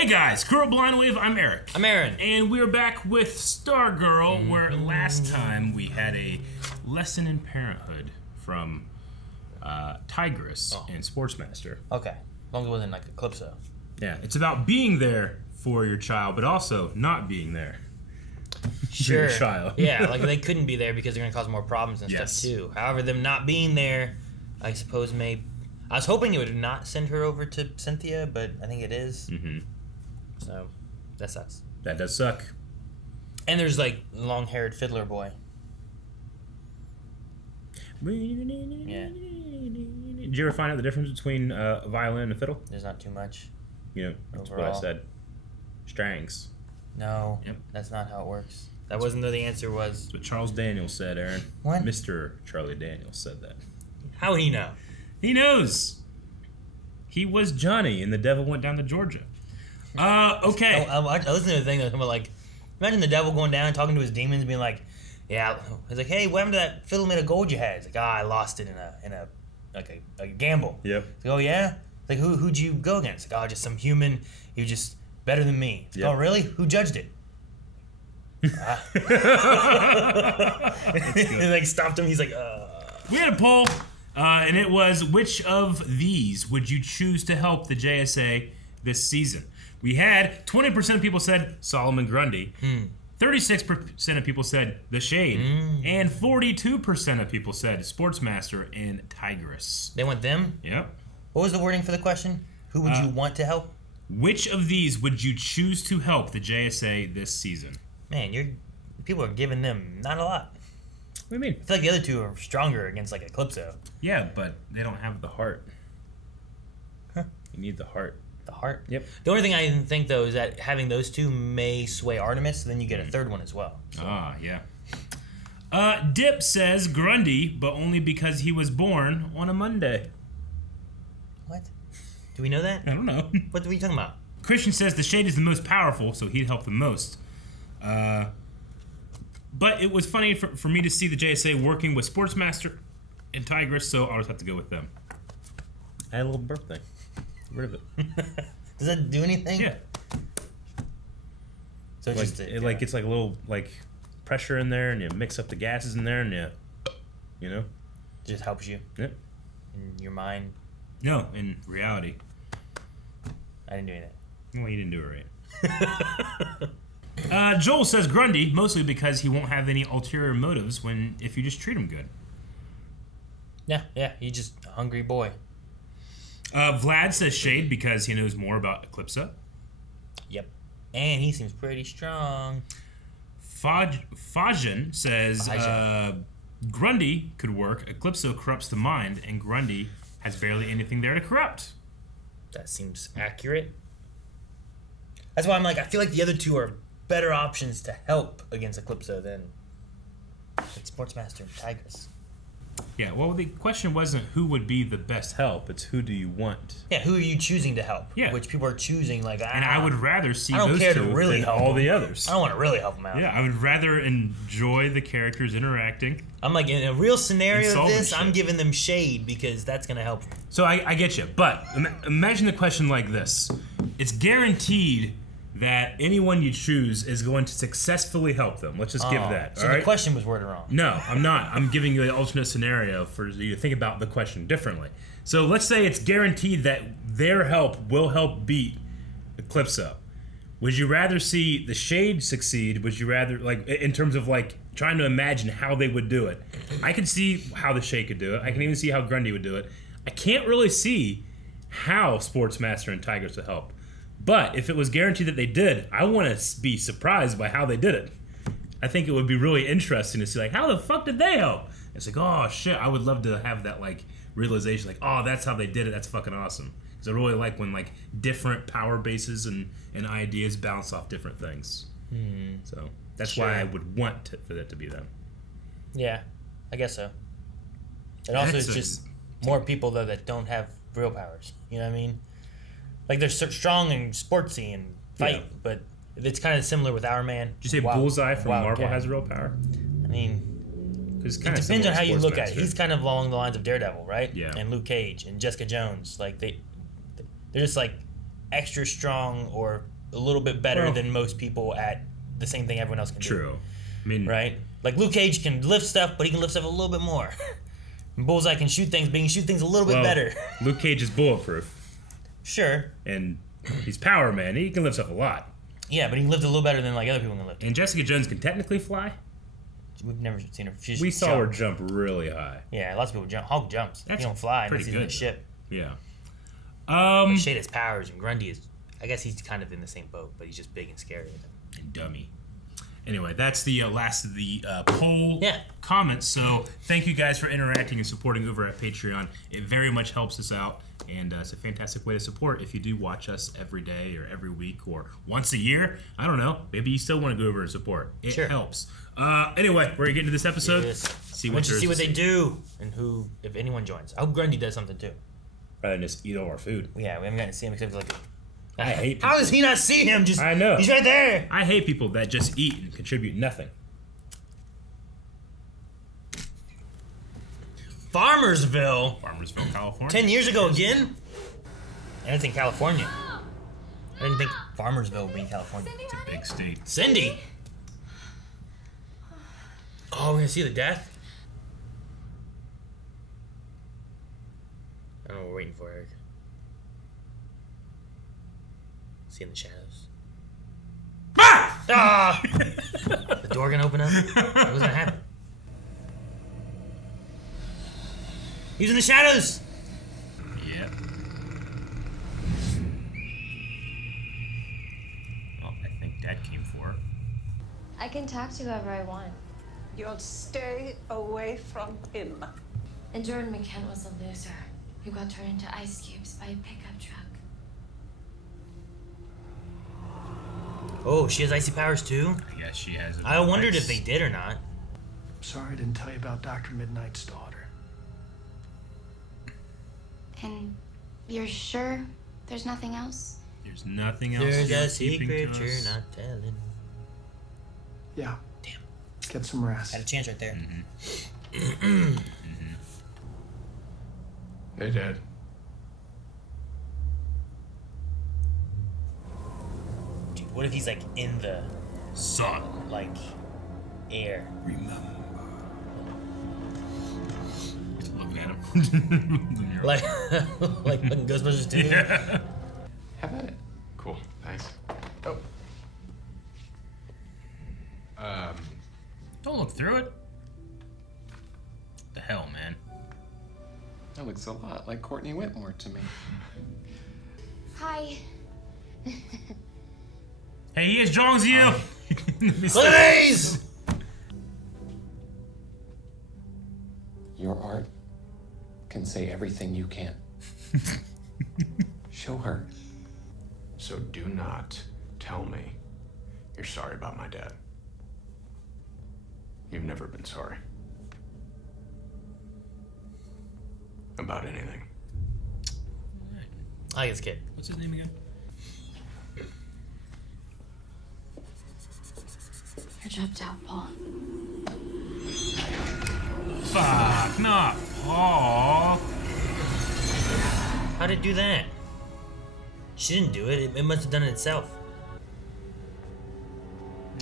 Hey guys, Curl Blind Wave, I'm Eric. I'm Aaron. And we're back with Stargirl, where last time we had a lesson in parenthood from Tigress and Sportsmaster. Okay, as long as it wasn't like Eclipso. Yeah, it's about being there for your child, but also not being there for your child. Yeah, like they couldn't be there because they're going to cause more problems and stuff too. However, them not being there, I suppose I was hoping it would not send her over to Cynthia, but I think it is. So, that sucks. That does suck. And there's like long-haired fiddler boy. Yeah. Did you ever find out the difference between a violin and a fiddle? There's not too much. You know, that's overall. what I said. Strings. No, Yep. that's not how it works. That wasn't the answer was. That's what Charles Daniels said, Aaron. What? Mr. Charlie Daniels said that. How would he know? He knows. He was Johnny, and the devil went down to Georgia. Okay. I listened to the thing that like, imagine the devil going down and talking to his demons, being like, "Yeah," he's like, "Hey, what happened to that fiddle made of gold you had?" It's like, I lost it in a gamble." Yep. It's like, "Oh yeah." It's like, who'd you go against? It's like, "Oh, just some human. He was just better than me." It's like, Yep. "Oh really? Who judged it?" He like stopped him. He's like, We had a poll, and it was, which of these would you choose to help the JSA this season? We had 20% of people said Solomon Grundy, 36% of people said The Shade, and 42% of people said Sportsmaster and Tigress. They want them? Yep. What was the wording for the question? Who would you want to help? Which of these would you choose to help the JSA this season? Man, people are giving them not a lot. What do you mean? I feel like the other two are stronger against like Eclipso. Yeah, but they don't have the heart. Huh. You need the heart. The heart? Yep. The only thing I think, though, is that having those two may sway Artemis, so then you get a third one as well. So. Ah, yeah. Dip says Grundy, but only because he was born on a Monday. What? Do we know that? I don't know. What are you talking about? Christian says the Shade is the most powerful, so he'd help the most. But it was funny for me to see the JSA working with Sportsmaster and Tigress, so I'll just have to go with them. I had a little birthday. Get rid of it. Does that do anything? Yeah. So it's Like, just it gets like a little pressure in there, and you mix up the gases in there, and you know. It just helps you Yep. in your mind. No, in reality. I didn't do anything. Well, you didn't do it right. Joel says Grundy, mostly because he won't have any ulterior motives if you just treat him good. Yeah, he's just a hungry boy. Vlad says Shade because he knows more about Eclipso. Yep. And he seems pretty strong. Fajan says Grundy could work. Eclipso corrupts the mind, and Grundy has barely anything there to corrupt. That seems accurate. That's why I'm like, I feel like the other two are better options to help against Eclipso than Sportsmaster and Tigress. Yeah, well, the question wasn't who would be the best help. It's who do you want? Yeah, who are you choosing to help? Yeah. Which people are choosing, like, And I would rather see I don't those care two to really than help all them. the others. I don't want to really help them out. Yeah, I would rather enjoy the characters interacting. I'm like, in a real scenario of this, shit. I'm giving them Shade because that's going to help. So I get you, but imagine the question like this. It's guaranteed that anyone you choose is going to successfully help them. Let's just give that, So all right? the question was worded wrong. No, I'm not. I'm giving you an alternate scenario for you to think about the question differently. So let's say it's guaranteed that their help will help beat Eclipso. Would you rather see the Shade succeed? Would you rather, like, in terms of, like, trying to imagine how they would do it? I could see how the Shade could do it. I can even see how Grundy would do it. I can't really see how Sportsmaster and Tigress would help. But if it was guaranteed that they did, I want to be surprised by how they did it. I think it would be really interesting to see, like, how the fuck did they help? It's like, oh, shit, I would love to have that, like, realization, like, oh, that's how they did it. That's fucking awesome. Because I really like when, like, different power bases and ideas bounce off different things. So that's why I would want for that to be them. Yeah, I guess so. It also is just more people, though, that don't have real powers. You know what I mean? Like, they're strong and sportsy and fight, but it's kind of similar with Our Man. Did you say Bullseye from Marvel has real power? I mean, It depends on how you look at it. He's kind of along the lines of Daredevil, right? Yeah. And Luke Cage and Jessica Jones. Like, they're just like extra strong or a little bit better than most people at the same thing everyone else can do. True. I mean, right? Like Luke Cage can lift stuff, but he can lift stuff a little bit more. Bullseye can shoot things, but he can shoot things a little bit better. Luke Cage is bulletproof. Sure. And he's Power Man. He can lift stuff a lot. Yeah, but he can lift a little better than like other people can lift. And Jessica Jones can technically fly. We've never seen her. We saw her jump really high. Yeah, lots of people jump. Hulk jumps. He don't fly. Pretty good. In the ship. Yeah. Shade has powers, and Grundy is. I guess he's kind of in the same boat, but he's just big and scary. And dummy. Anyway, that's the last of the poll comments. So thank you guys for interacting and supporting over at Patreon. It very much helps us out, and it's a fantastic way to support if you do watch us every day or every week or once a year. I don't know. Maybe you still want to go over and support. It helps. Anyway, we're going to get into this episode. Yes. See what they do and who, if anyone joins. I hope Grundy does something too. Rather than just eat all our food. Yeah, we haven't gotten to see him except for like... I hate people. How does he not see him? I know. He's right there. I hate people that just eat and contribute nothing. Farmersville, California. 10 years ago again? And it's in California. I didn't think Farmersville would be in California. It's a big state. Cindy! Oh, we're gonna see the death? I don't know what we're waiting for, Eric. See in the shadows. Ah! The door gonna open up? What's gonna happen? He's in the shadows! Yeah. Oh, I think Dad came for her. I can talk to whoever I want. You'll stay away from him. And Jordan McKen was a loser who got turned into ice cubes by a pickup truck. Oh, she has icy powers too? I guess she has. I wondered if they did or not. Sorry I didn't tell you about Dr. Midnight's daughter. And you're sure there's nothing else? There's nothing else. There's a secret you're not telling. Yeah. Damn. Get some rest. Had a chance right there. Hey, Dad. Dude, what if he's like in the sun, like air? Remember. Just looking at him. like fucking Ghostbusters 2? Yeah. Have at it. Cool. Thanks. Oh. Don't look through it. The hell, man. That looks a lot like Courtney Whitmore to me. Hi. Hey, he as strong as you. Please! Your art can say everything you can. Show her. So do not tell me you're sorry about my dad. You've never been sorry. About anything. I like this kid. What's his name again? You're dropped out, Paul. Fuck, not Paul. How did it do that? She didn't do it. It must have done it itself.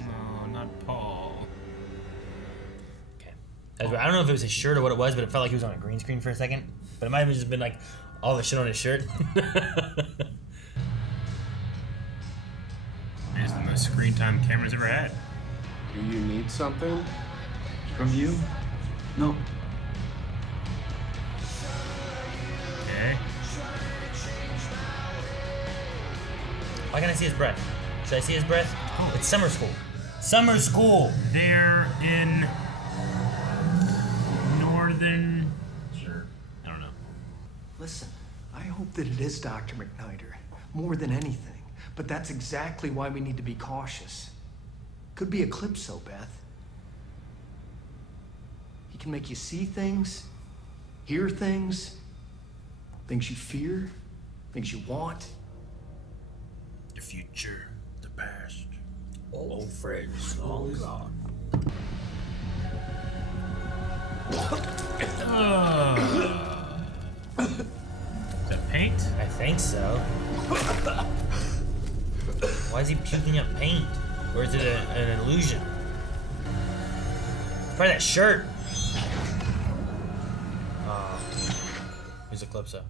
No, not Paul. Okay. I don't know if it was his shirt or what it was, but it felt like he was on a green screen for a second. But it might have just been like all the shit on his shirt. It's the most screen time camera's ever had. Do you need something? From you? No. Okay. Why can't I see his breath? Should I see his breath? Oh, it's summer school. Summer school! They're in northern... I don't know. Listen, I hope that it is Dr. McNider, more than anything. But that's exactly why we need to be cautious. Could be Eclipso, Beth. He can make you see things, hear things, things you fear, things you want. The future, the past. Old friends, long gone. Is that paint? I think so. Why is he puking up paint? Or is it an illusion? It's probably that shirt. Here's Eclipso.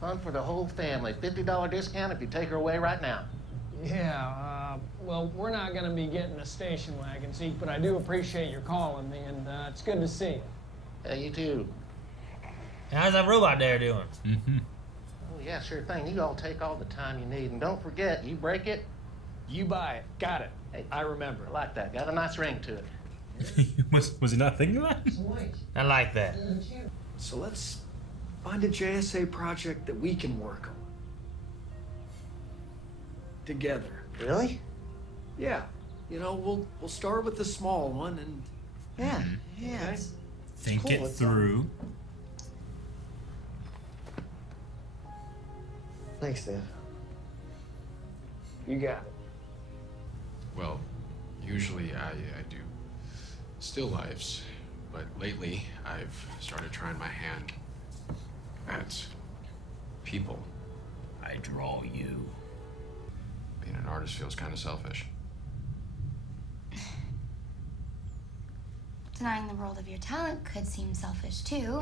Fun for the whole family. $50 discount if you take her away right now. Yeah, well, we're not going to be getting a station wagon, Zeke, but I do appreciate your calling me, and it's good to see you. Hey, you too. How's that robot there doing? Oh, yeah, sure thing. You all take all the time you need. And don't forget, you break it, You buy it. Got it. hey, I remember. I like that. Got a nice ring to it. was he not thinking of that? I like that. So let's find a JSA project that we can work on. Together. Really? Yeah. You know, we'll start with the small one and... Yeah. Okay. Yeah. Think cool. it It's, through. Thanks, Dave. You got it. Well, usually I do still lifes, but lately I've started trying my hand at people. I draw you. Being an artist feels kind of selfish. Denying the world of your talent could seem selfish too.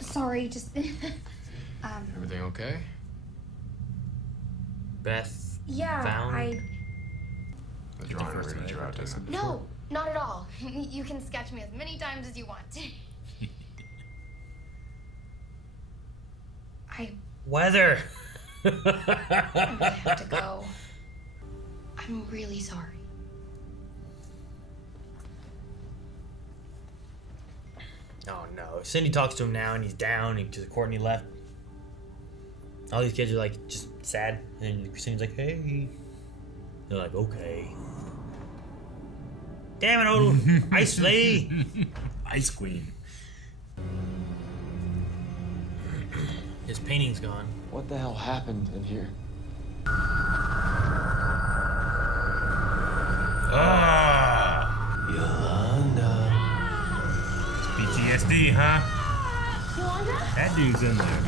Sorry, just Everything okay? Beth yeah, found. The drawing really drew out, didn't it? No, not at all. You can sketch me as many times as you want. I Weather. have to go. I'm really sorry. Oh no. Cindy talks to him now and he's down because Courtney left. All these kids are like just sad. And Cindy's like, hey. They're like, okay. Damn it, old ice lady. Ice Queen. His painting's gone. What the hell happened in here? It's PTSD, huh? Yolanda? That dude's in there.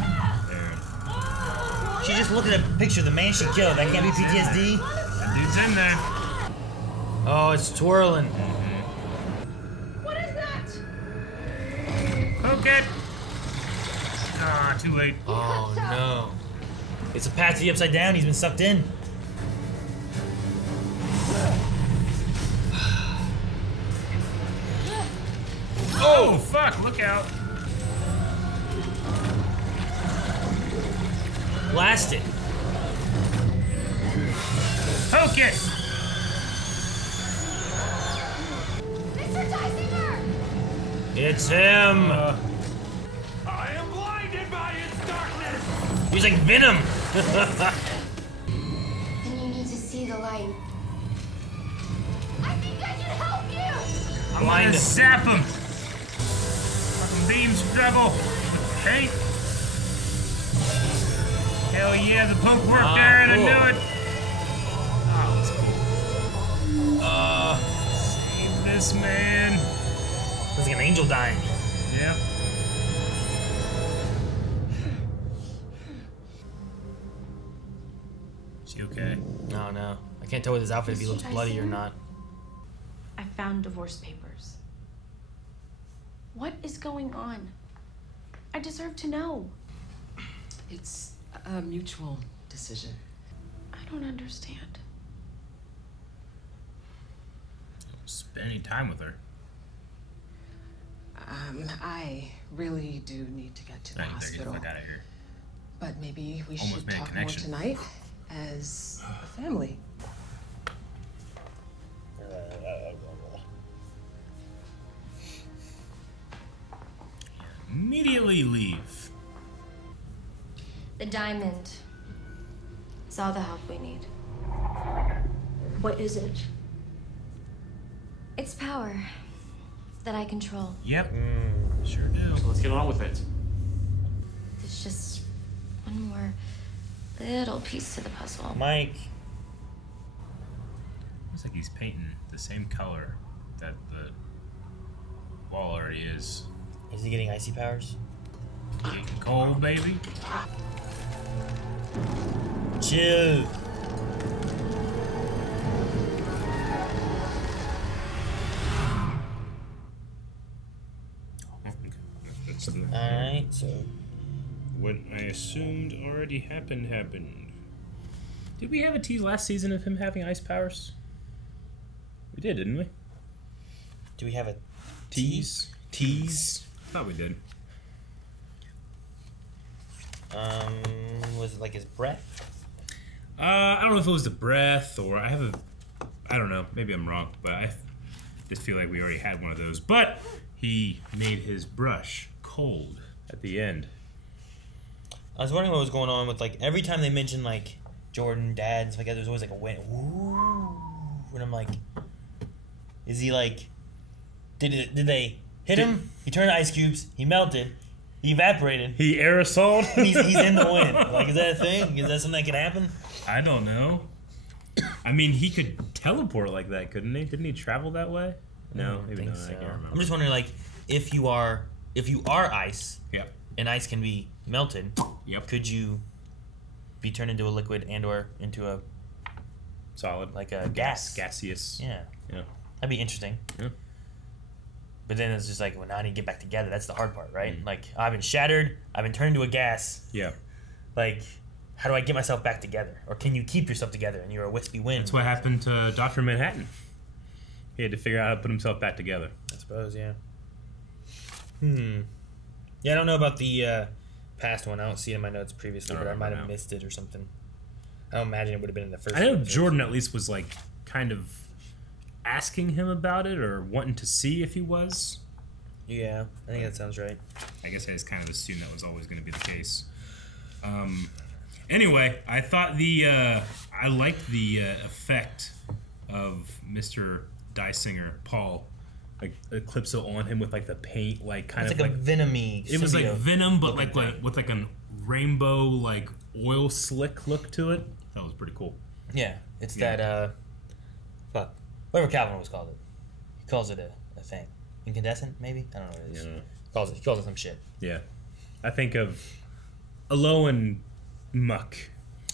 She just looked at a picture of the man she killed. That can't be PTSD. That dude's in there. Oh, it's twirling. What is that? Okay. Ah, too late. Oh no. It's a Patsy upside down. He's been sucked in. Oh, fuck, look out. Blasted. Poke it. Mr. Tysinger! It's him. I am blinded by its darkness! He's like Venom. Then you need to see the light. I think I can help you! I'm Blind gonna him. zap him. Fucking beam struggle. Hey. Hell yeah, the poke worked, Ah, Aaron. I cool. knew it. Oh, that's cool. Save this man. There's like an angel dying. Yep. Is he okay? No, no. I can't tell with his outfit if he Mr. looks bloody or Tysinger? not. I found divorce papers. What is going on? I deserve to know. It's a mutual decision. I don't understand. Spending time with her. I really do need to get to the I need to get the hospital. fuck out of here. But maybe we Almost should made a talk more connection. tonight as a family. Immediately leave. The diamond is all the help we need. What is it? It's power that I control. Yep. Sure do. So let's get on with it. There's just one more little piece to the puzzle. Mike. Looks like he's painting the same color that the wall already is. Is he getting icy powers? Getting cold, baby. Chill. Alright, so what I assumed already happened. Did we have a tease last season of him having ice powers? We did, didn't we? do we have a Tease? Tease? Thought we did. Was it like his breath? I don't know if it was the breath or I don't know. Maybe I'm wrong, but I just feel like we already had one of those. But he made his brush cold at the end. I was wondering what was going on with, like, every time they mentioned, like, Jordan, Dad, and stuff like that, there's always, like, a wind. Ooh. And I'm like, is he, like, did they hit him? He turned to ice cubes. He melted. He evaporated. He aerosoled? he's in the wind. Like, is that a thing? Is that something that could happen? I don't know. I mean, he could teleport like that, couldn't he? Didn't he travel that way? No, maybe not. So. I can't remember. I'm just wondering, like, if you are ice, yep, and ice can be melted, yep, could you be turned into a liquid and or into a solid, like a gas, gaseous? Yeah, yeah, that'd be interesting. Yeah. But then it's just like, well, now I need to get back together. That's the hard part, right? Like, I've been shattered. I've been turned into a gas. Yeah. Like, how do I get myself back together? Or can you keep yourself together and you're a wispy wind? That's what happened to Dr. Manhattan. He had to figure out how to put himself back together. I suppose, yeah. Yeah, I don't know about the past one. I don't see it in my notes previously, but I might have missed it or something. I don't imagine it would have been in the first. I know Jordan at least was like kind of asking him about it or wanting to see if he was. Yeah, I think that sounds right. I guess I just kind of assumed that was always going to be the case. Anyway, I thought I liked the effect of Mr. Dysinger, Paul, like Eclipso on him with like the paint, like kind of like a venomy. It was like venom, but like with like a rainbow like oil slick look to it. That was pretty cool. Yeah, it's that fuck, whatever Calvin always called it. He calls it a thing, incandescent maybe. I don't know what it is. He calls it some shit. Yeah, I think of Aloe and Muck.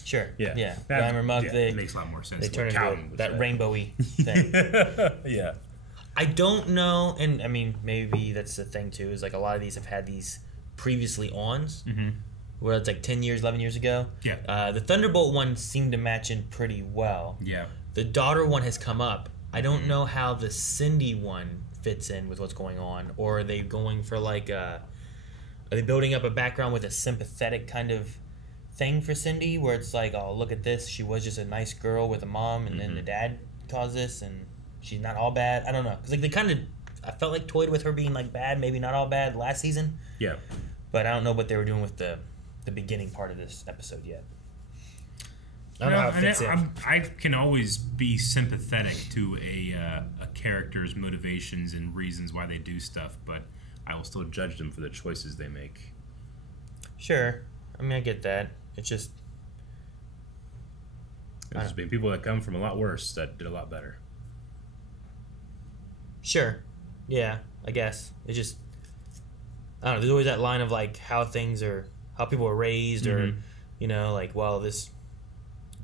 Sure. Yeah. Yeah. Grimer, Muck. Yeah, it makes a lot more sense. They turn into that rainbowy thing. Yeah. I don't know, and I mean maybe that's the thing too. Is like a lot of these have had these previously ons, where it's like 10 years, 11 years ago. Yeah. The Thunderbolt one seemed to match in pretty well. Yeah. The daughter one has come up. I don't know how the Cindy one fits in with what's going on, or are they going for like are they building up a background with a sympathetic kind of thing for Cindy, where it's like, oh, look at this, she was just a nice girl with a mom, and then the dad caused this, and she's not all bad. I don't know, because like they kind of, I felt like toyed with her being like bad, maybe not all bad last season. Yeah. But I don't know what they were doing with the beginning part of this episode yet. I don't know how it fits in. I can always be sympathetic to a character's motivations and reasons why they do stuff, but I will still judge them for the choices they make. Sure. I mean, I get that. It's just... There's just been people that come from a lot worse that did a lot better. Sure. Yeah, I guess. It's just... I don't know. There's always that line of, like, how things are... How people are raised, or, you know, like, well, this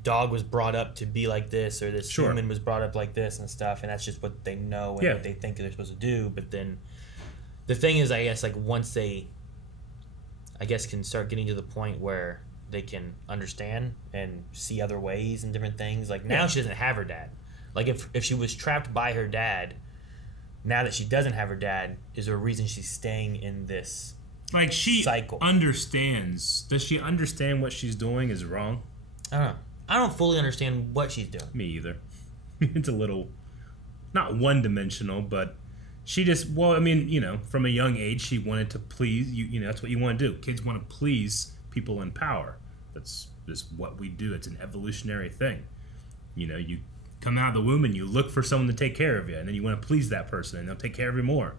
dog was brought up to be like this, or this human was brought up like this and stuff, and that's just what they know and what they think they're supposed to do. But then the thing is, I guess, like, once they... I guess can start getting to the point where they can understand and see other ways and different things. Like now she doesn't have her dad. Like if she was trapped by her dad, now that she doesn't have her dad, is there a reason she's staying in this like she cycle? Understands. Does she understand what she's doing is wrong? I don't know. I don't fully understand what she's doing. Me either. It's a little not one-dimensional, but she just, well, I mean, you know, from a young age, she wanted to please, you know, that's what you want to do. Kids want to please people in power. That's just what we do. It's an evolutionary thing. You know, you come out of the womb and you look for someone to take care of you, and then you want to please that person, and they'll take care of you more.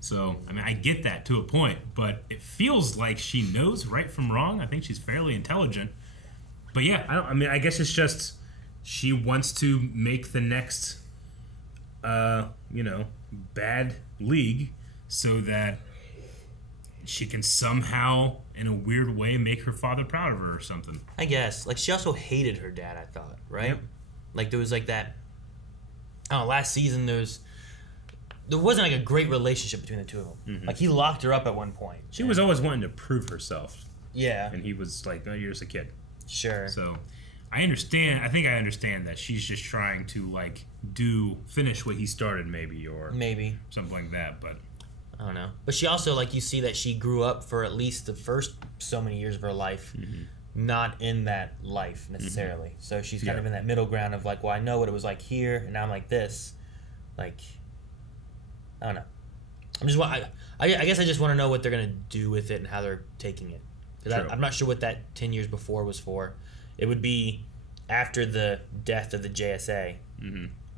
So, I mean, I get that to a point, but it feels like she knows right from wrong. I think she's fairly intelligent. But yeah, I guess it's just she wants to make the next, you know, bad league so that she can somehow, in a weird way, make her father proud of her or something. I guess. Like, she also hated her dad, I thought, right? Yep. Like, there was like that... I don't know, last season there wasn't like a great relationship between the two of them. Mm-hmm. Like, he locked her up at one point. She was always wanting to prove herself. Yeah. And he was like, oh, you're just a kid. Sure. So, I understand. I think I understand that she's just trying to, like, finish what he started, maybe, or... Maybe. Something like that, but... I don't know. But she also, like, you see that she grew up for at least the first so many years of her life, not in that life, necessarily. So she's kind of in that middle ground of, like, well, I know what it was like here, and now I'm like this. Like, I don't know. I guess I just want to know what they're going to do with it and how they're taking it. Because I'm not sure what that 10 years before was for. It would be after the death of the JSA,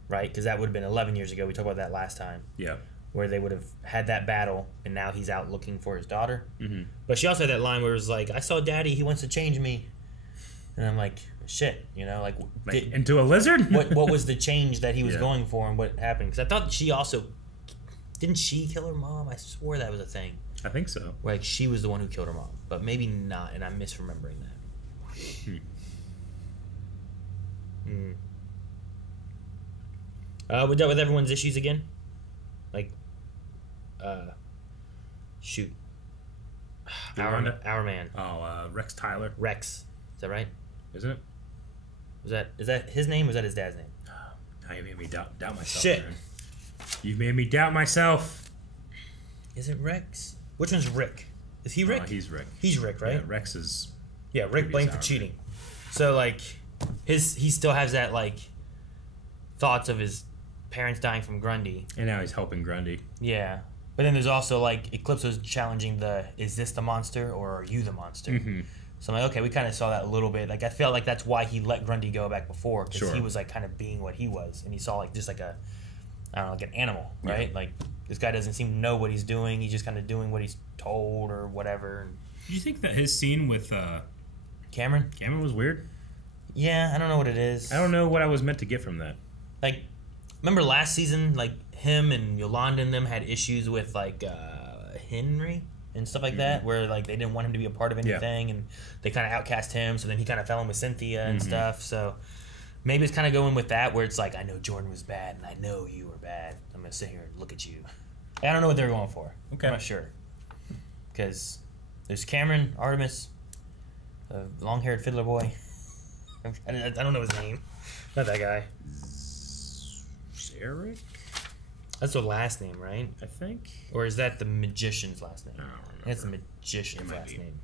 right? Because that would have been 11 years ago. We talked about that last time. Yeah. Where they would have had that battle, and now he's out looking for his daughter. But she also had that line where it was like, I saw Daddy, he wants to change me. And I'm like, shit, you know? Like into a lizard? what was the change that he was going for, and what happened? Because I thought she also... Didn't she kill her mom? I swore that was a thing. I think so. Like, she was the one who killed her mom. But maybe not, and I'm misremembering that. We're done with everyone's issues again? Like, shoot. Our man. Oh, Rex Tyler. Rex. Is that right? Isn't it? Is that his name or is that his dad's name? Now you made me doubt myself. Shit. Man. You've made me doubt myself. Is it Rex? Which one's Rick? Is he Rick? He's Rick. He's Rick, right? Yeah, Rex is... Yeah, Rick blamed for cheating. So, like, he still has that, like, thoughts of his parents dying from Grundy. And now he's helping Grundy. Yeah. But then there's also, like, Eclipso's challenging is this the monster or are you the monster? So I'm like, okay, we kind of saw that a little bit. Like, I felt like that's why he let Grundy go back before. Because he was, like, kind of being what he was. And he saw, like, just like a... I don't know, like an animal, right? Yeah. Like, this guy doesn't seem to know what he's doing. He's just kind of doing what he's told or whatever. Do you think that his scene with Cameron was weird? Yeah, I don't know what it is. I don't know what I was meant to get from that. Like, remember last season, like, him and Yolanda and them had issues with, like, Henry and stuff like that, where, like, they didn't want him to be a part of anything, and they kind of outcast him, so then he kind of fell in with Cynthia and stuff, so... Maybe it's kind of going with that, where it's like, I know Jordan was bad, and I know you were bad. I'm going to sit here and look at you. I don't know what they're going for. Okay. I'm not sure. Because there's Cameron, Artemis, the long-haired fiddler boy. I don't know his name. Not that guy. Eric? That's the last name, right? I think. Or is that the magician's last name? I don't remember. That's the magician's last name.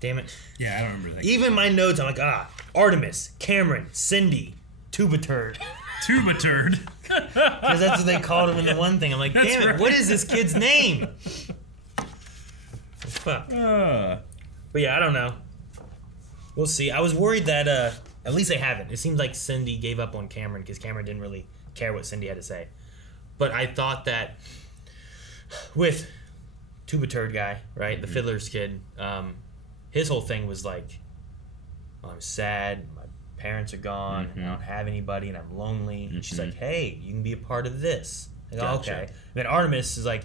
Damn it. Yeah, I don't remember that. Even my notes, I'm like, Artemis, Cameron, Cindy, Tubaturd. Tubaturd? Because that's what they called him in the one thing. I'm like, damn it, what is this kid's name? Fuck. But yeah, I don't know. We'll see. I was worried that, at least they haven't. It seems like Cindy gave up on Cameron because Cameron didn't really care what Cindy had to say. But I thought that with Tubaturd guy, right, the fiddler's kid, his whole thing was like, I'm sad, my parents are gone, and I don't have anybody, and I'm lonely. And she's like, hey, you can be a part of this. I go, okay. And then Artemis is like,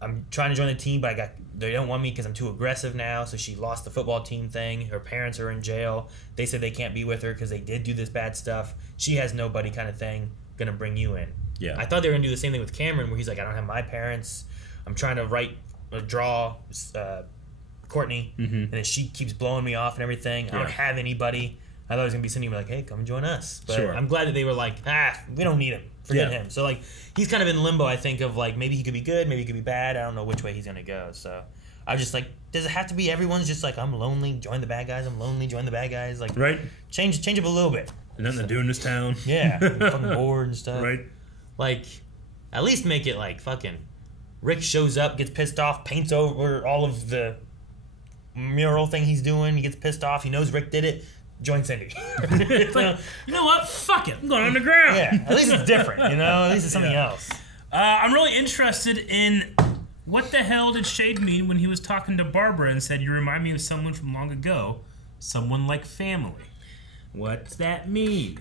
I'm trying to join the team, but they don't want me because I'm too aggressive now, so she lost the football team thing. Her parents are in jail. They said they can't be with her because they did do this bad stuff. She has nobody kind of thing, gonna bring you in. Yeah. I thought they were gonna do the same thing with Cameron, where he's like, I don't have my parents. I'm trying to draw Courtney, and then she keeps blowing me off and everything. I don't have anybody. I thought it was going to be Cindy like, hey, come join us. But I'm glad that they were like, we don't need him. Forget him. So, like, he's kind of in limbo, I think, of, like, maybe he could be good, maybe he could be bad. I don't know which way he's going to go. So, I was just like, does it have to be everyone's just like, I'm lonely, join the bad guys, I'm lonely, join the bad guys? Like, change up a little bit. Nothing to do in this town. Yeah. Fucking bored and stuff. Right. Like, at least make it, like, fucking Rick shows up, gets pissed off, paints over all of the mural thing he's doing. He gets pissed off. He knows Rick did it. Join Cindy. It's like, you know what? Fuck it. I'm going underground. Yeah. At least it's different, you know? At least it's something else. I'm really interested in what the hell did Shade mean when he was talking to Barbara and said, you remind me of someone from long ago. Someone like family. What's that mean?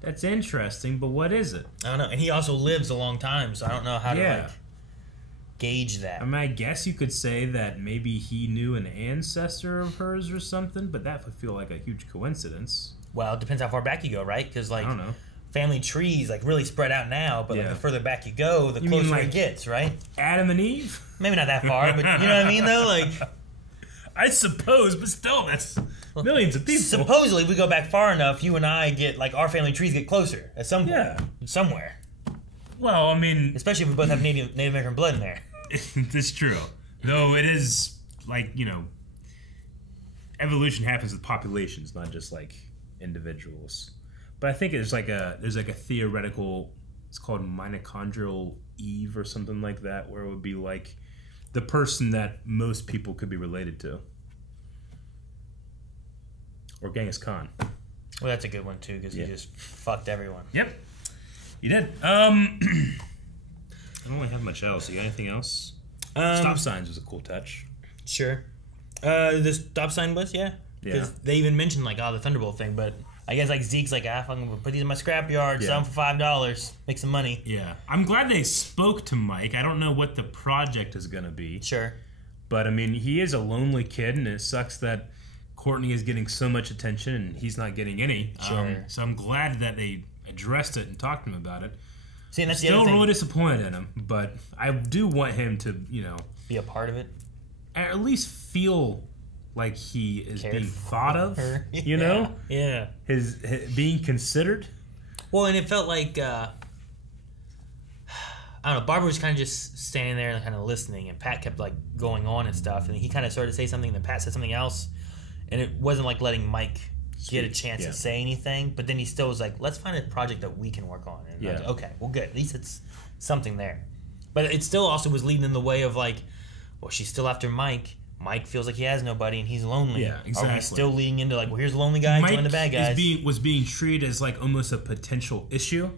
That's interesting, but what is it? I don't know. And he also lives a long time, so I don't know how to like gauge that. I mean, I guess you could say that maybe he knew an ancestor of hers or something, but that would feel like a huge coincidence. Well, it depends how far back you go, right? Because like I don't know. family trees like really spread out now, but like, the further back you go, the closer it gets, right? Adam and Eve? Maybe not that far, but you know what I mean, though. Like, I suppose, but still, that's millions of people. Supposedly, we go back far enough, you and I get like our family trees get closer at some point, somewhere. Well, I mean, especially if we both have Native American blood in there. That's true. Though it is like, you know, evolution happens with populations, not just like individuals. But I think there's like a theoretical, it's called mitochondrial Eve or something like that, where it would be like the person that most people could be related to. Or Genghis Khan. Well, that's a good one too, because he just fucked everyone. Yep, he did. I don't really have much else. You got anything else? Stop signs was a cool touch. Sure. The stop sign was, because they even mentioned like, the Thunderbolt thing, but I guess like Zeke's like, I'm gonna put these in my scrapyard, sell them for $5, make some money. Yeah, I'm glad they spoke to Mike. I don't know what the project is gonna be. Sure. But I mean, he is a lonely kid, and it sucks that Courtney is getting so much attention and he's not getting any. Sure. So I'm glad that they addressed it and talked to him about it. See, and that's still really disappointed in him, but I do want him to, you know, be a part of it. At least feel like he is being thought of. You know, his being considered. Well, and it felt like I don't know. Barbara was kind of just standing there and kind of listening, and Pat kept like going on and stuff, and he kind of started to say something, and then Pat said something else, and it wasn't like letting Mike get a chance to say anything, but then he still was like, let's find a project that we can work on. And I was like, okay, well, good. At least it's something there. But it still also was leading in the way of like, well, she's still after Mike. Mike feels like he has nobody and he's lonely. Yeah, exactly. Are we still leading into like, well, here's the lonely guy, join the bad guys? Was being treated as like almost a potential issue.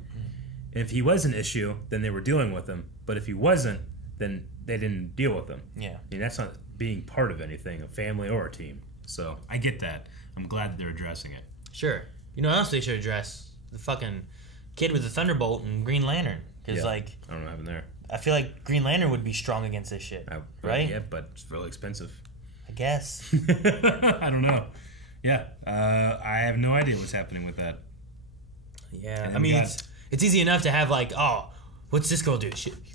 And if he was an issue, then they were dealing with him. But if he wasn't, then they didn't deal with him. Yeah. I mean, that's not being part of anything, a family or a team. So I get that. I'm glad they're addressing it. Sure. You know what else they should address? The fucking kid with the Thunderbolt and Green Lantern. Because, like... I don't know what happened there. I feel like Green Lantern would be strong against this shit. Right? Yeah, but it's really expensive. I guess. I don't know. Yeah. I have no idea what's happening with that. Yeah. I mean, it's easy enough to have, like, what's this girl do?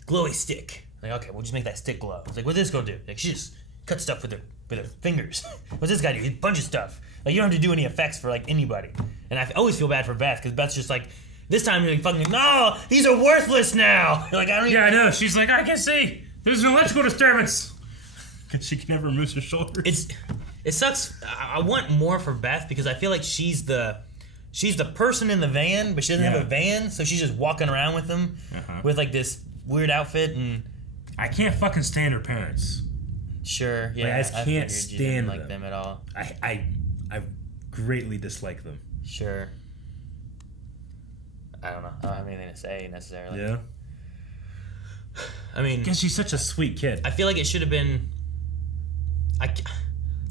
Glowy stick. Like, okay, we'll just make that stick glow. It's like, what's this girl do? Like, she just cuts stuff with her fingers. What's this guy do? A bunch of stuff. Like, you don't have to do any effects for, like, anybody. And I always feel bad for Beth, because Beth's just like, this time you're like, fucking, no, these are worthless now. Like, I don't even... Yeah, I know. She's like, I can see. There's an electrical disturbance. Because she can never move her shoulders. It sucks. I want more for Beth, because I feel like she's the person in the van, but she doesn't have a van, so she's just walking around with them with, like, this weird outfit, and... I can't fucking stand her parents. Sure, yeah. Like, I just can't stand like them at all. I greatly dislike them. Sure. I don't know. I don't have anything to say necessarily. Yeah. I mean, because she's such a sweet kid. I feel like it should have been.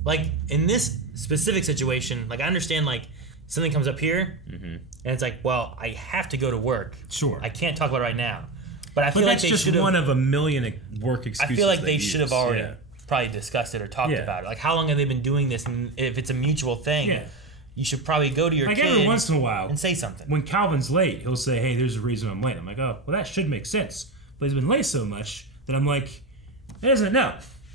Like in this specific situation, like I understand, like something comes up here, and it's like, well, I have to go to work. Sure. I can't talk about it right now. But I feel like they should have. One of a million work excuses. I feel like they should have already probably discussed it or talked about it. Like, how long have they been doing this? And if it's a mutual thing, you should probably go to your kid every once in a while and say something. When Calvin's late, he'll say, "Hey, there's a reason I'm late." I'm like, "Oh, well, that should make sense." But he's been late so much that I'm like, "It doesn't. No,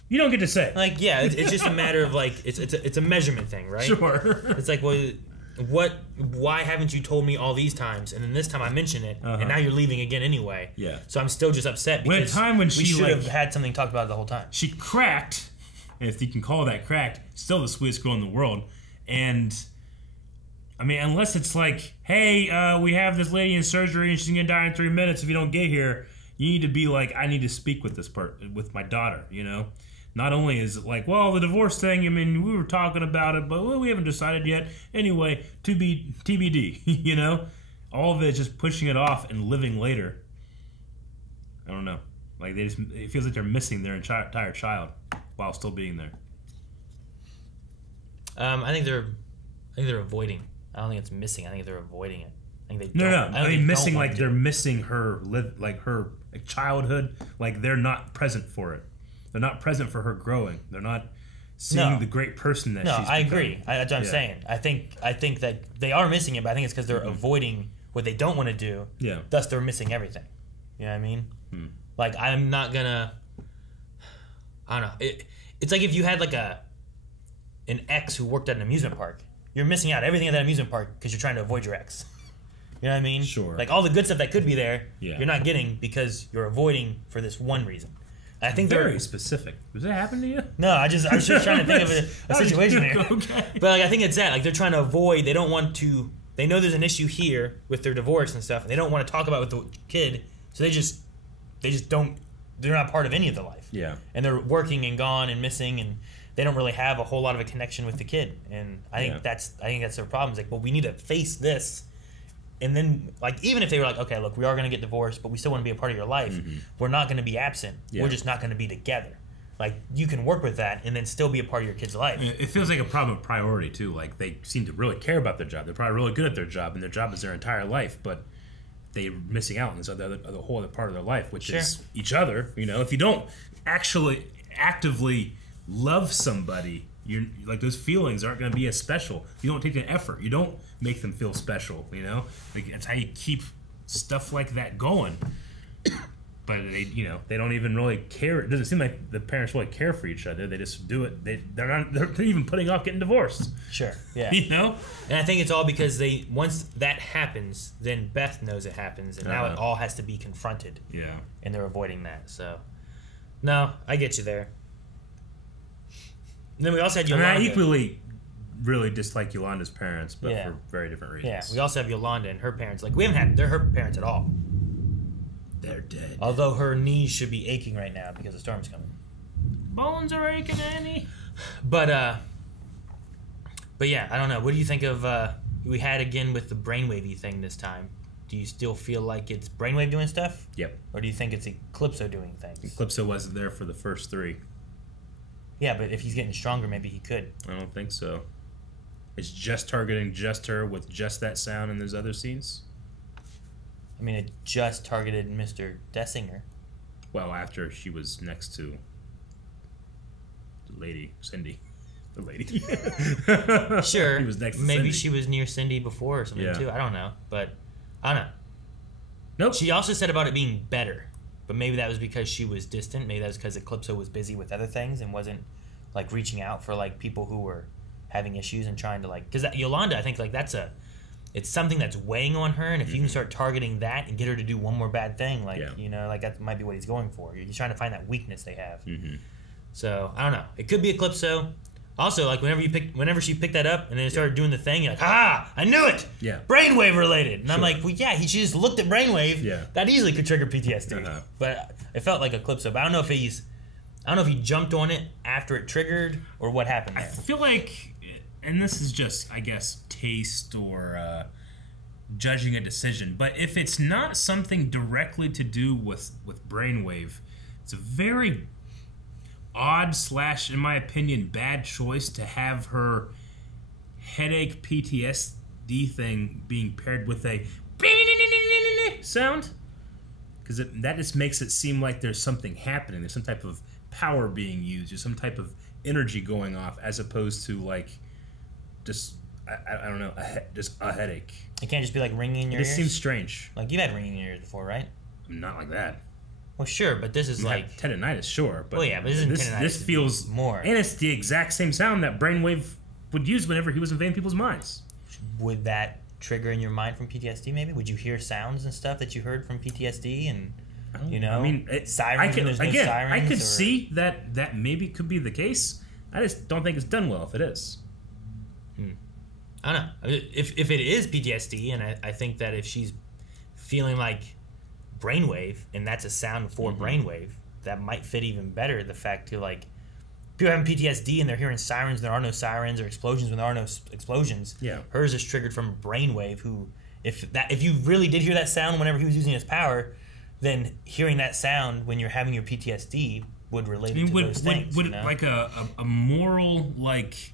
you don't get to say." Like, yeah, it's just a matter of like it's a measurement thing, right? Sure. It's like, well, why haven't you told me all these times, and then this time I mention it, and now you're leaving again anyway. Yeah. So I'm still just upset because we should have had something talked about the whole time. She cracked, if you can call that cracked, still the sweetest girl in the world. And I mean, unless it's like, hey, we have this lady in surgery and she's gonna die in 3 minutes if you don't get here, you need to be like, I need to speak with with my daughter, you know? Not only is it like, well, the divorce thing, I mean, we were talking about it, but we haven't decided yet. Anyway, TBD, you know? All of it is just pushing it off and living later. I don't know. Like, it feels like they're missing their entire child while still being there. I think they're avoiding. I don't think it's missing. I think they're avoiding it. I think they No, don't. no. I mean, missing like they're missing her her childhood. Like they're not present for it. They're not present for her growing. They're not seeing the great person that she's become. I agree. That's what I'm saying. I think that they are missing it, but I think it's because they're avoiding what they don't want to do. Yeah. Thus, they're missing everything. You know what I mean? Like, I'm not gonna. I don't know. It's like if you had like an ex who worked at an amusement park. You're missing out everything at that amusement park because you're trying to avoid your ex. You know what I mean? Sure. Like all the good stuff that could be there, Yeah. you're not getting because you're avoiding for this one reason. I think very specific. Does that happen to you? No, I was just trying to think of a situation here. Okay. But like I think it's that. Like they're trying to avoid. They don't want to. They know there's an issue here with their divorce and stuff, and they don't want to talk about it with the kid. So they just don't. They're not part of any of the life. Yeah. And they're working and gone and missing, and they don't really have a whole lot of a connection with the kid. And I think that's their problem. It's like, well, we need to face this. And then, like, even if they were like, okay, look, we are going to get divorced, but we still want to be a part of your life. We're not going to be absent. Yeah. We're just not going to be together. Like, you can work with that and then still be a part of your kid's life. It feels like a problem of priority, too. Like, they seem to really care about their job. They're probably really good at their job, and their job is their entire life, but they're missing out on this the whole other part of their life, which is each other. You know, if you don't actually actively love somebody, you're like, those feelings aren't going to be as special. You don't take an effort. You don't make them feel special. You know, like, that's how you keep stuff like that going. But they don't even really care. It doesn't seem like the parents really care for each other. They just do it. They're even putting off getting divorced. Sure. Yeah. You know. And I think it's all because once that happens, then Beth knows it happens, and now it all has to be confronted. Yeah. And they're avoiding that. So, no, I get you there. And then we also had Yolanda. I equally really dislike Yolanda's parents, but for very different reasons. Yeah, we also have Yolanda and her parents. Like, we haven't had her parents at all. They're dead. Although her knees should be aching right now because the storm's coming. Bones are aching, Annie. But yeah, I don't know. What do you think of we had again with the brainwavy thing this time? Do you still feel like it's Brainwave doing stuff? Yep. Or do you think it's Eclipso doing things? Eclipso wasn't there for the first three. Yeah, but if he's getting stronger, maybe he could. I don't think so. It's just targeting just her with just that sound in those other scenes? I mean, it just targeted Mr. Dessinger. Well, after she was next to the lady, Cindy. The lady. Sure. He was next to maybe Cindy. she was near Cindy before or something, too. I don't know. But, I don't know. Nope. She also said about it being better. But maybe that was because she was distant. Maybe that was because Eclipso was busy with other things and wasn't, like, reaching out for, like, people who were having issues and trying to, like... Because Yolanda, I think, like, it's something that's weighing on her, and if you can start targeting that and get her to do one more bad thing, like, you know, like, that might be what he's going for. He's trying to find that weakness they have. So, I don't know. It could be Eclipso. Also, like, whenever she picked that up and then it started doing the thing, you're like, ha! I knew it! Yeah. Brainwave related! And I'm like, well, yeah, she just looked at Brainwave. Yeah. That easily could trigger PTSD. But it felt like Eclipso. But I don't know if he jumped on it after it triggered or what happened there. I feel like, and this is just, I guess, taste or judging a decision, but if it's not something directly to do with Brainwave, it's a very odd / in my opinion, bad choice to have her headache PTSD thing being paired with a sound, because that just makes it seem like there's something happening. There's some type of power being used, or some type of energy going off, as opposed to like just I don't know, just a headache. It can't just be like ringing in your ears? It seems strange. Like, you've had ringing in your ears before, right? Not like that. Well, sure, but this is like tendonitis, sure. But well, yeah, but this isn't tendonitis. This feels more, and it's the exact same sound that Brainwave would use whenever he was invading people's minds. Would that trigger in your mind from PTSD? Maybe would you hear sounds and stuff that you heard from PTSD, and you know, I mean, sirens. There's no sirens. I could see that maybe could be the case. I just don't think it's done well if it is. I don't know. If it is PTSD, and I think that if she's feeling like Brainwave, and that's a sound for Brainwave, that might fit even better. The fact to like people having PTSD and they're hearing sirens, and there are no sirens, or explosions when there are no explosions. Yeah, hers is triggered from Brainwave. Who, if you really did hear that sound whenever he was using his power, then hearing that sound when you're having your PTSD would relate to those things. Would like a moral like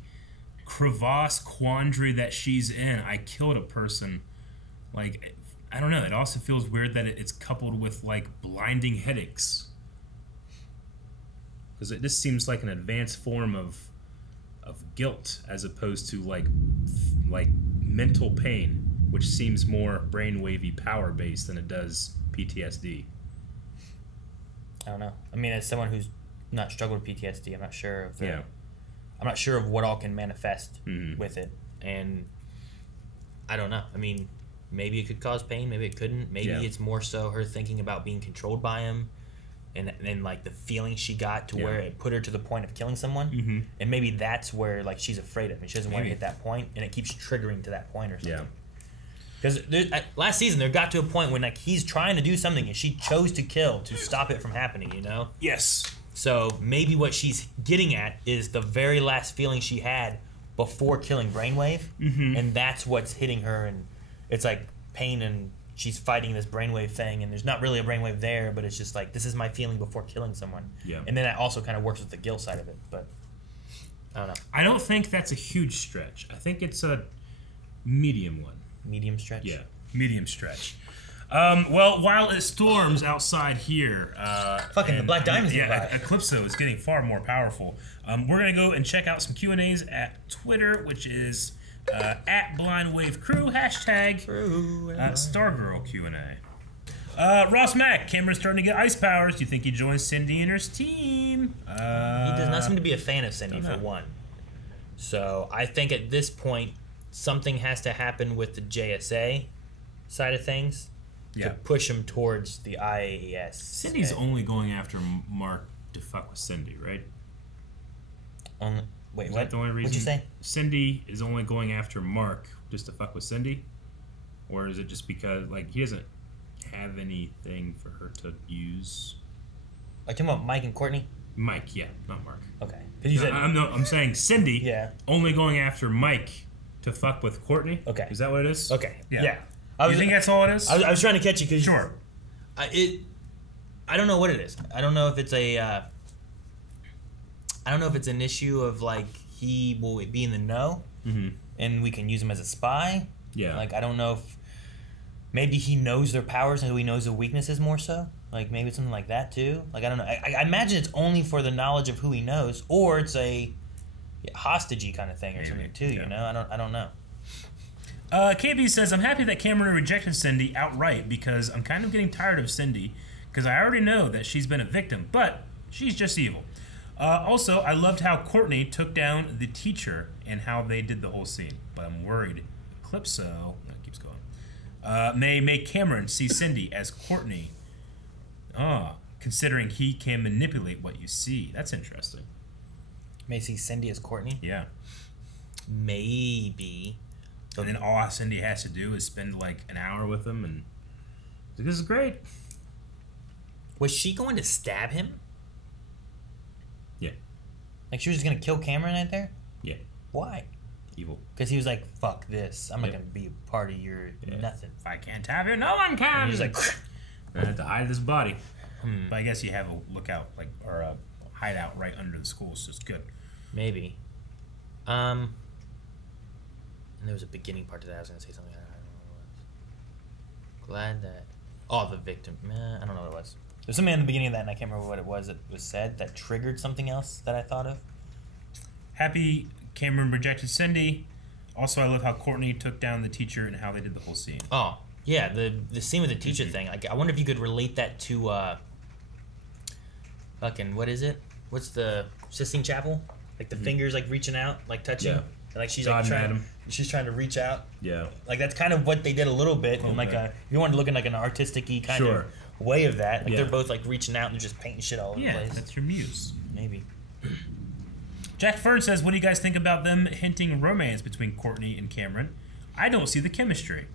crevasse quandary that she's in? I killed a person. Like, I don't know. It also feels weird that it's coupled with, like, blinding headaches. Because it just seems like an advanced form of guilt as opposed to, like mental pain, which seems more brainwavy power-based than it does PTSD. I don't know. I mean, as someone who's not struggled with PTSD, I'm not sure of Yeah. I'm not sure of what all can manifest with it, and I don't know. I mean, maybe it could cause pain, maybe it couldn't. Maybe it's more so her thinking about being controlled by him, and like the feeling she got to where it put her to the point of killing someone, and maybe that's where like she's afraid of, and she doesn't want to hit that point, and it keeps triggering to that point or something. Because last season, there got to a point when like he's trying to do something, and she chose to kill to stop it from happening. You know? Yes. So maybe what she's getting at is the very last feeling she had before killing Brainwave, and that's what's hitting her, and it's like pain, and she's fighting this brainwave thing, and there's not really a brainwave there, but it's just like, this is my feeling before killing someone. Yeah. And then that also kind of works with the guilt side of it, but I don't know. I don't think that's a huge stretch. I think it's a medium one. Medium stretch? Yeah, medium stretch. Well, while it storms outside here... the Black Diamond's yeah, Eclipso is getting far more powerful. We're going to go and check out some Q&As at Twitter, which is at BlindWaveCrew, hashtag Stargirl Q&A. Ross Mack, Cameron's starting to get ice powers. Do you think he joins Cindy and her team? He does not seem to be a fan of Cindy, for one. So I think at this point, something has to happen with the JSA side of things to push him towards the IAES. Cindy's only going after Mark to fuck with Cindy, right? Wait, is what? That the only reason? What'd you say? Cindy is only going after Mark just to fuck with Cindy? Or is it just because, like, he doesn't have anything for her to use? Are you talking about Mike and Courtney? Mike, yeah, not Mark. Okay. I'm saying Cindy only going after Mike to fuck with Courtney? Okay. Is that what it is? Okay. Yeah. You think that's all it is? I was trying to catch you because... Sure. I don't know what it is. I don't know if it's a... I don't know if it's an issue of, like, he will be in the know, and we can use him as a spy. Yeah. Like, I don't know if... Maybe he knows their powers and he knows their weaknesses more so. Like, maybe it's something like that, too. Like, I don't know. I imagine it's only for the knowledge of who he knows, or it's a hostage-y kind of thing or something, too, you know? I don't know. KB says, I'm happy that Cameron rejected Cindy outright because I'm kind of getting tired of Cindy because I already know that she's been a victim, but she's just evil. Also, I loved how Courtney took down the teacher and how they did the whole scene, but I'm worried Eclipso keeps going, may make Cameron see Cindy as Courtney, considering he can manipulate what you see. That's interesting. May see Cindy as Courtney? Yeah. Maybe. And then all Cindy has to do is spend like an hour with him, and this is great. Was she going to stab him? Yeah. Like she was just going to kill Cameron right there? Yeah. Why? Evil. Because he was like, fuck this. I'm not going to be a part of your nothing. If I can't have you, no one can. And he's like... I have to hide this body. But I guess you have a lookout, like, or a hideout right under the school, so it's good. Maybe. And there was a beginning part to that. I was going to say something. I don't know what it was. Glad that... Oh, the victim. I don't know what it was. There's something in the beginning of that, and I can't remember what it was that was said that triggered something else that I thought of. Happy Cameron rejected Cindy. Also, I love how Courtney took down the teacher and how they did the whole scene. Oh, yeah, the scene with the teacher thing. Like, I wonder if you could relate that to fucking, what is it? What's the Sistine Chapel? Like the fingers like reaching out, like touching. Yeah. And, like she's like she's trying to reach out. Yeah. Like that's kind of what they did a little bit in like if you want to look in like an artistic-y kind of way of that. Like they're both like reaching out and they're just painting shit all over the place. Yeah, that's your muse. Maybe. Jack Fern says, what do you guys think about them hinting romance between Courtney and Cameron? I don't see the chemistry.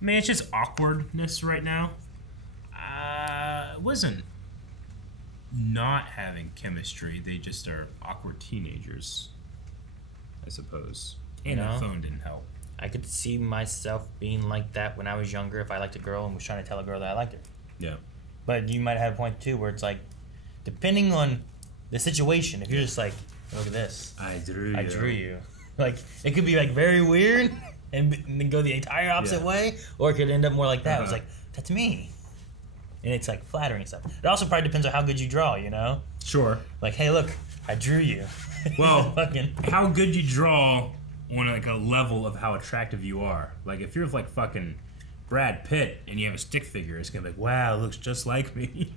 I mean, it's just awkwardness right now. It wasn't not having chemistry. They just are awkward teenagers, I suppose. And the phone didn't help. I could see myself being like that when I was younger if I liked a girl and was trying to tell a girl that I liked her. Yeah. But you might have a point, too, where it's like, depending on the situation, if you're just like, look at this. I drew you. Like, it could be like very weird, and then go the entire opposite way, or it could end up more like that. It was like, that's me. And it's like flattering and stuff. It also probably depends on how good you draw, you know? Sure. Like, hey, look, I drew you. Well, how good you draw on like a level of how attractive you are. Like if you're like fucking Brad Pitt and you have a stick figure, it's gonna be like, wow, it looks just like me.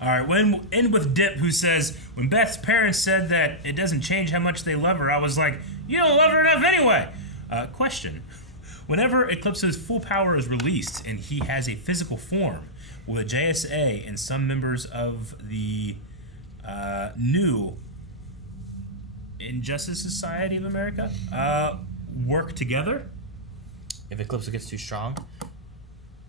All right, we'll end with Dip, who says, when Beth's parents said that it doesn't change how much they love her, I was like, you don't love her enough anyway. Question. Whenever Eclipso's full power is released and he has a physical form, will the JSA and some members of the new Injustice Society of America work together? If Eclipso gets too strong,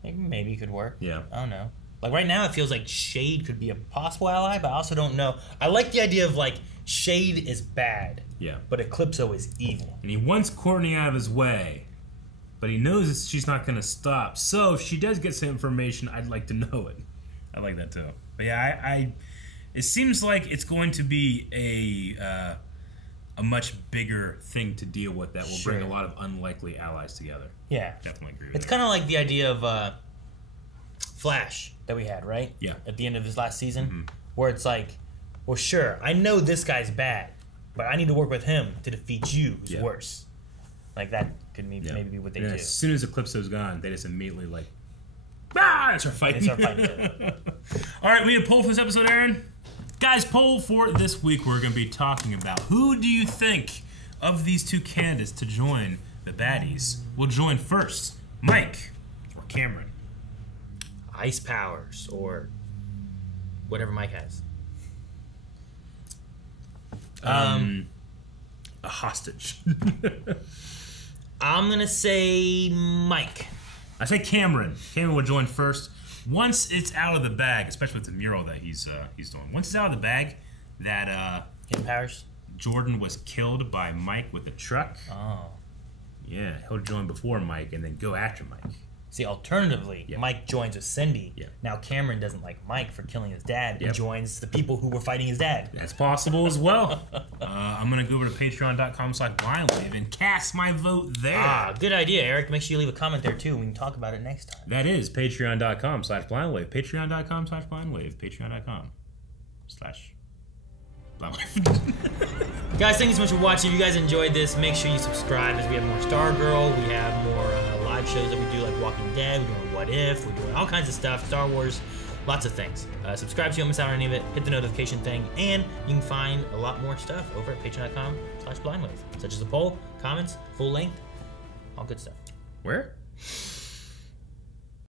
maybe it could work. Yeah. I don't know. Like right now, it feels like Shade could be a possible ally, but I also don't know. I like the idea of like Shade is bad, but Eclipso is evil. And he wants Courtney out of his way, but he knows that she's not going to stop. So if she does get some information, I'd like to know it. I like that too. But yeah, it seems like it's going to be a much bigger thing to deal with that will bring a lot of unlikely allies together. Yeah. Definitely agree with It's that. kind of like the idea of Flash that we had, right? Yeah. At the end of his last season, where it's like, well, sure, I know this guy's bad, but I need to work with him to defeat you, who's worse. Like that could maybe be what they do. As soon as Eclipso's gone, they just immediately like, and start fighting. They start fighting. All right, we have a poll for this episode, Aaron. Guys, poll for this week, we're going to be talking about who do you think of these two candidates to join the baddies will join first, Mike or Cameron? Ice powers or whatever Mike has. A hostage. I'm gonna say Mike. I say Cameron. Cameron would join first. Once it's out of the bag, especially with the mural that he's doing. Once it's out of the bag, that hidden powers. Jordan was killed by Mike with a truck. Oh. Yeah, he'll join before Mike and then go after Mike. See, alternatively, Mike joins with Cindy. Yeah. Now Cameron doesn't like Mike for killing his dad and joins the people who were fighting his dad. That's possible as well. I'm going to go over to patreon.com/blindwave and cast my vote there. Ah, good idea, Eric. Make sure you leave a comment there, too. We can talk about it next time. That is patreon.com/blindwave. Patreon.com/blindwave. Patreon.com/blindwave. Guys, thank you so much for watching. If you guys enjoyed this, make sure you subscribe as we have more Stargirl. We have more live shows that we do, like Walking Dead. We're doing What If. We're doing all kinds of stuff. Star Wars. Lots of things. Subscribe so you don't miss out on any of it. Hit the notification thing. And you can find a lot more stuff over at patreon.com/blindwave, such as the poll, comments, full length, all good stuff. Where?